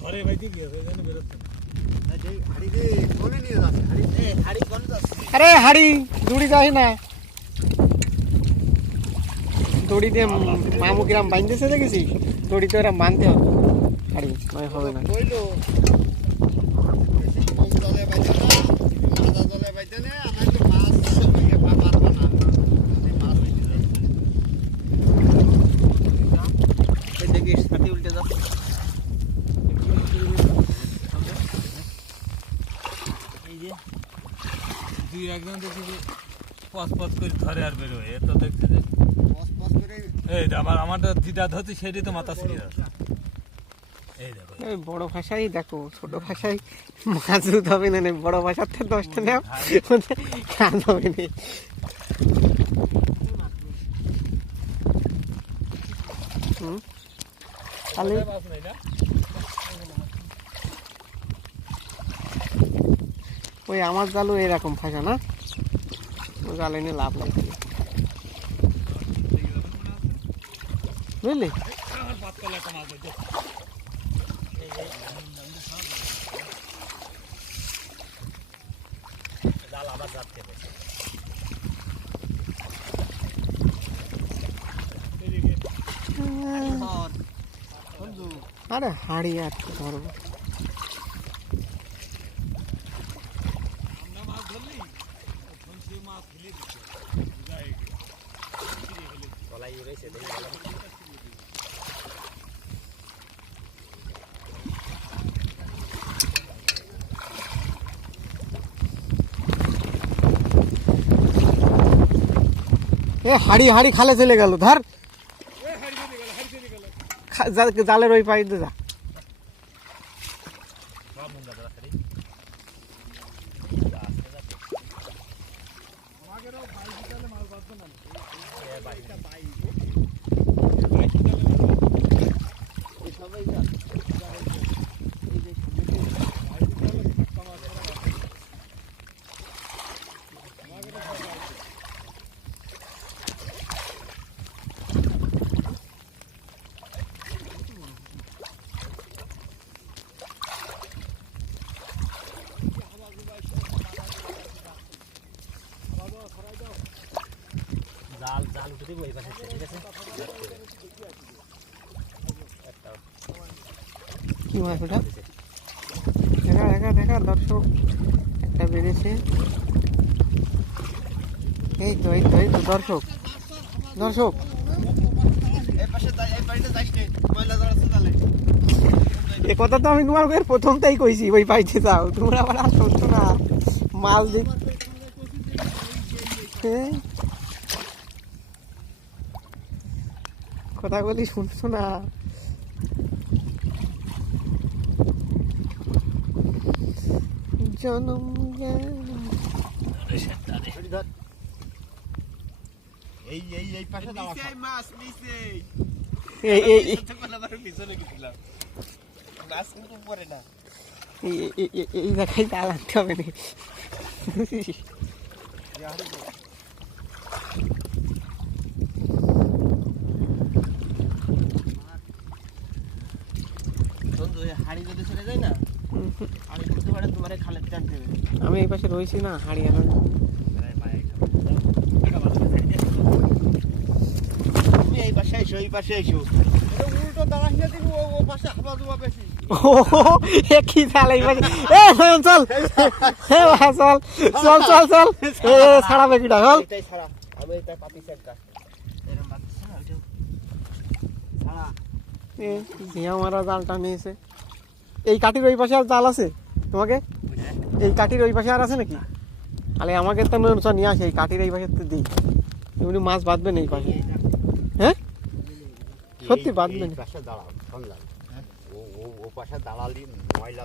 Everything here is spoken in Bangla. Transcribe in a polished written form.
ধরে বাইতে গিয়েছে জানি বেরোচ্ছে না। আরে হাড়ি দড়ি যায় না, দড়ি দিয়ে মামু কিরাম বাঁধতেছে দেখেছি, দড়ি তো এরা মানতে হবে, হাড়ি নয় হবে না। উল্টে যাচ্ছে দুই একজন দেখছি যে পস পস করে ধরে আর বেরোয়, এ তো দেখছি যে এই আমারটা যেটা ধরছি সেটাই তো মাথা ছিঁড়ে যাচ্ছে। এই দেখো এই বড় ভাষাই দেখো, ছোট ভাষায় মাছ ধরতে হবে না, বড় ভাষার থেকে 10টা নেও কাজ হবে না। তাহলে ওই আমার জালও এরকম ফাঁসা না, ওই জাল এনে লাভ নাই বুঝলি। আরে হাড়ি আর কি ধরবো, এ হাড়ি হাড়ি খালে চলে গেল, ধর জালের ওই পাইতে যা। কি মাছ ওটা? দেখা দেখা দেখা দর্শক, একটা বেড়েছে, এই তো এই তো এই তো দর্শক দর্শক এ কথা তো আমি তোমার প্রথমটাই কইছি, ওই পাইতে যাও তোমরা আবার আর শুনছো না, মাল কথা বলি শুনছো না। জনম এই দেখাই জাল আনতে হবে না। আমি এই পাশে রয়েছি না, হাড়ি আনো এই পাশে এসো, এই পাশে এসো, উল্টো দাঁড়াস না, দেখবো ও পাশে হাবা জুবা বেশি। কি চাল এই পাশে, চল চল চল চল চল ছাড়া বেকিটা চল। আমি এটা পাতি সেটটা ঝিয়া মারা জালটা নিয়েছে। এই কাঠির ওই পাশে আর জাল আছে তোমাকে? এই কাঠির ওই পাশে আর আছে নাকি? তাহলে আমাকে তো নিয়ে আসে, এই কাঠির এই পাশে তো দিই, এমনি মাছ বাঁধবেন এই পাশে। হ্যাঁ সত্যি বাঁধবেন। ও পাশে দাঁড়ালি ময়লা